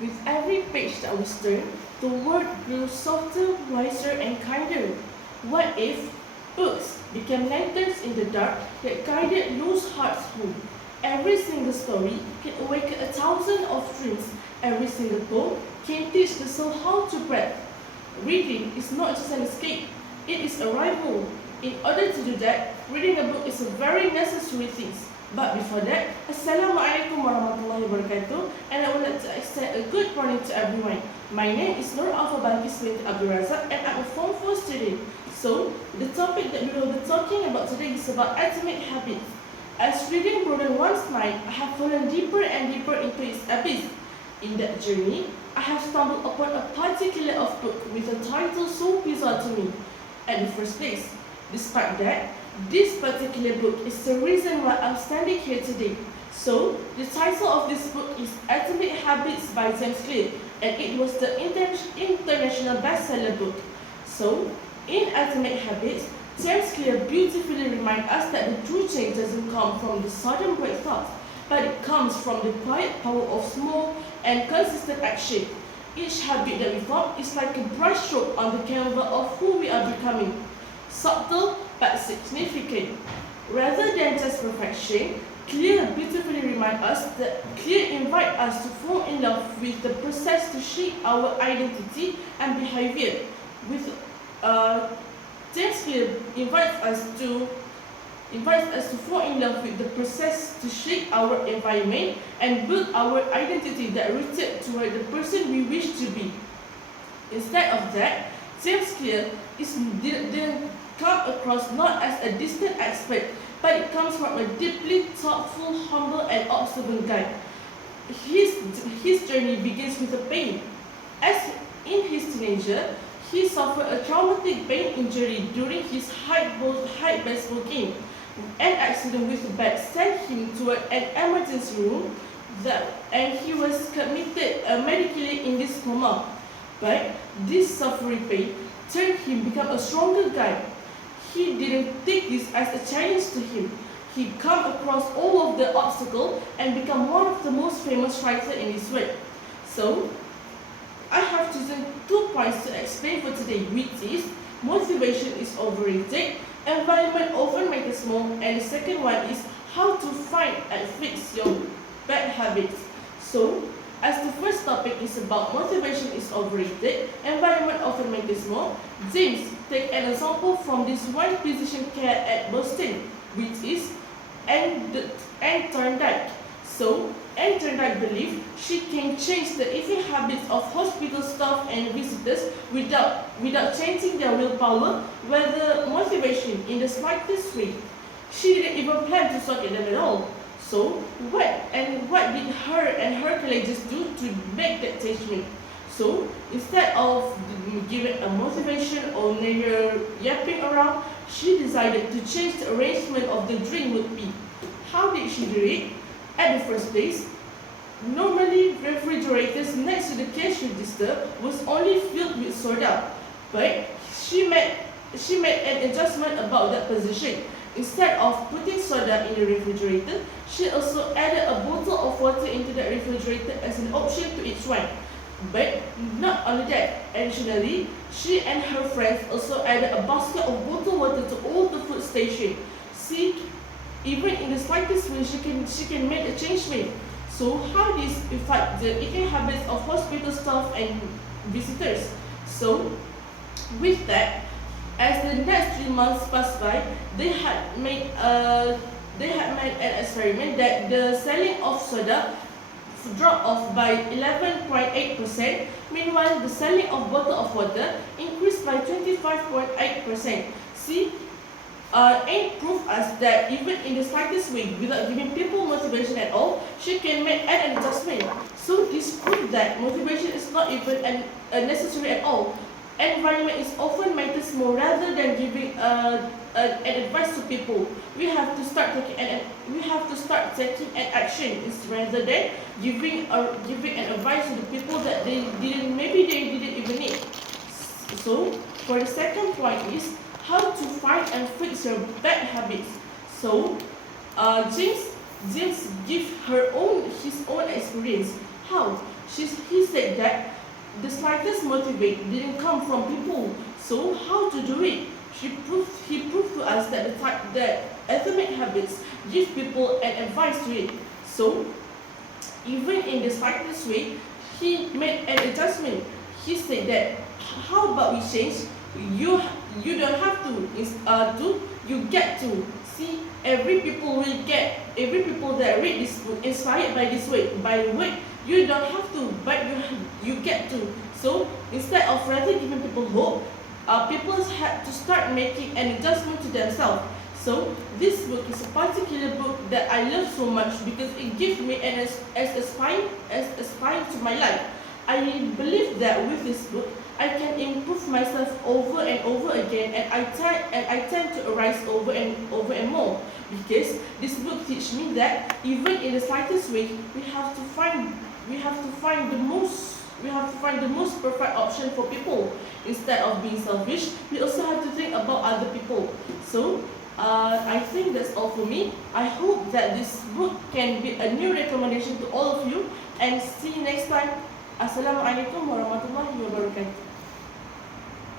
With every page that was turned, the world grew softer, wiser, and kinder. What if books became lanterns in the dark that guided lost hearts home? Every single story can awaken 1,000 of dreams. Every single poem can teach the soul how to breathe. Reading is not just an escape, it is a rival. In order to do that, reading a book is a very necessary thing. But before that, Assalamualaikum warahmatullahi wabarakatuh, and I would like to extend a good morning to everyone. My name is Nur Alfa Balkis binti Abdul Razak, and I'm a Form 4 student. So, the topic that we will be talking about today is about atomic habits. As reading broadened one's mind, I have fallen deeper and deeper into its abyss. In that journey, I have stumbled upon a particular book with a title so bizarre to me. At the first place, despite that, this particular book is the reason why I'm standing here today. So, the title of this book is Atomic Habits by James Clear, and it was the international bestseller book. So, in Atomic Habits, James Clear beautifully reminds us that the true change doesn't come from the sudden bright thoughts, but it comes from the quiet power of small and consistent action. Each habit that we form is like a brushstroke on the canvas of who we are becoming. Subtle but significant. Rather than just perfection, Clear beautifully reminds us that Clear invites us to fall in love with the process to shape our identity and behavior. With James Clear invites us to fall in love with the process to shape our environment and build our identity that rooted toward the person we wish to be. Instead of that, James Clear didn't come across not as a distant expert, but it comes from a deeply thoughtful, humble, and observant guy. His journey begins with a pain. As in his teenager, he suffered a traumatic brain injury during his high baseball game. An accident with a bat sent him to an emergency room, and he was committed medically in this coma. But this suffering pain turned him become a stronger guy. He didn't take this as a challenge to him. He come across all of the obstacles and become one of the most famous writers in his world. So, I have chosen 2 points to explain for today, which is motivation is overrated, environment often matters more, and the second one is how to find and fix your bad habits. So, as the first topic is about motivation is overrated, environment often matters more, James take an example from this one physician care at Boston, which is Anne Thorndike. So, Anne Thorndike believed she can change the eating habits of hospital staff and visitors without changing their willpower, whether motivation in the slightest way. She didn't even plan to target them at all. So, what did her and her colleagues do to make that change? So, instead of giving a motivation or never yapping around, she decided to change the arrangement of the drink would be. How did she do it? At the first place, normally refrigerators next to the cash register was only filled with soda, but she made an adjustment about that position. Instead of putting soda in the refrigerator, she also added a bottle of water into the refrigerator as an option to each one. But not only that, additionally, she and her friends also added a basket of bottled water to all the food stations. See, even in the slightest way, she can make a change. So how this affect the eating habits of hospital staff and visitors? So, with that, as the next 3 months passed by, they had made an experiment that the selling of soda dropped off by 11.8%. Meanwhile, the selling of bottle of water increased by 25.8%. See, Anne proved us that even in the slightest way, without giving people motivation at all, she can make an adjustment. So this proved that motivation is not even necessary at all. Environment is often matters more rather than giving an advice to people. We have to start taking an action rather than giving an advice to the people that they didn't even need. So for the second point is how to find and fix your bad habits. So James gives his own experience. How? he said that the slightest motivate didn't come from people. So how to do it? He proved to us that that atomic habits give people an advice to it. So even in the slightest way, he made an adjustment. He said that how about we change? You you don't have to you get to see every people that read this book inspired by this way. By the way, you don't have to, but you get to. So instead of rather giving people hope, people had to start making an adjustment to themselves. So this book is a particular book that I love so much because it gives me as a spine to my life. I believe that with this book, I can improve myself over and over again, and I tend to arise over and more, because this book teaches me that even in the slightest way, we have to find the most perfect option for people. Instead of being selfish, we also have to think about other people. So I think that's all for me. I hope that this book can be a new recommendation to all of you, and see you next time. Assalamualaikum warahmatullahi wabarakatuh.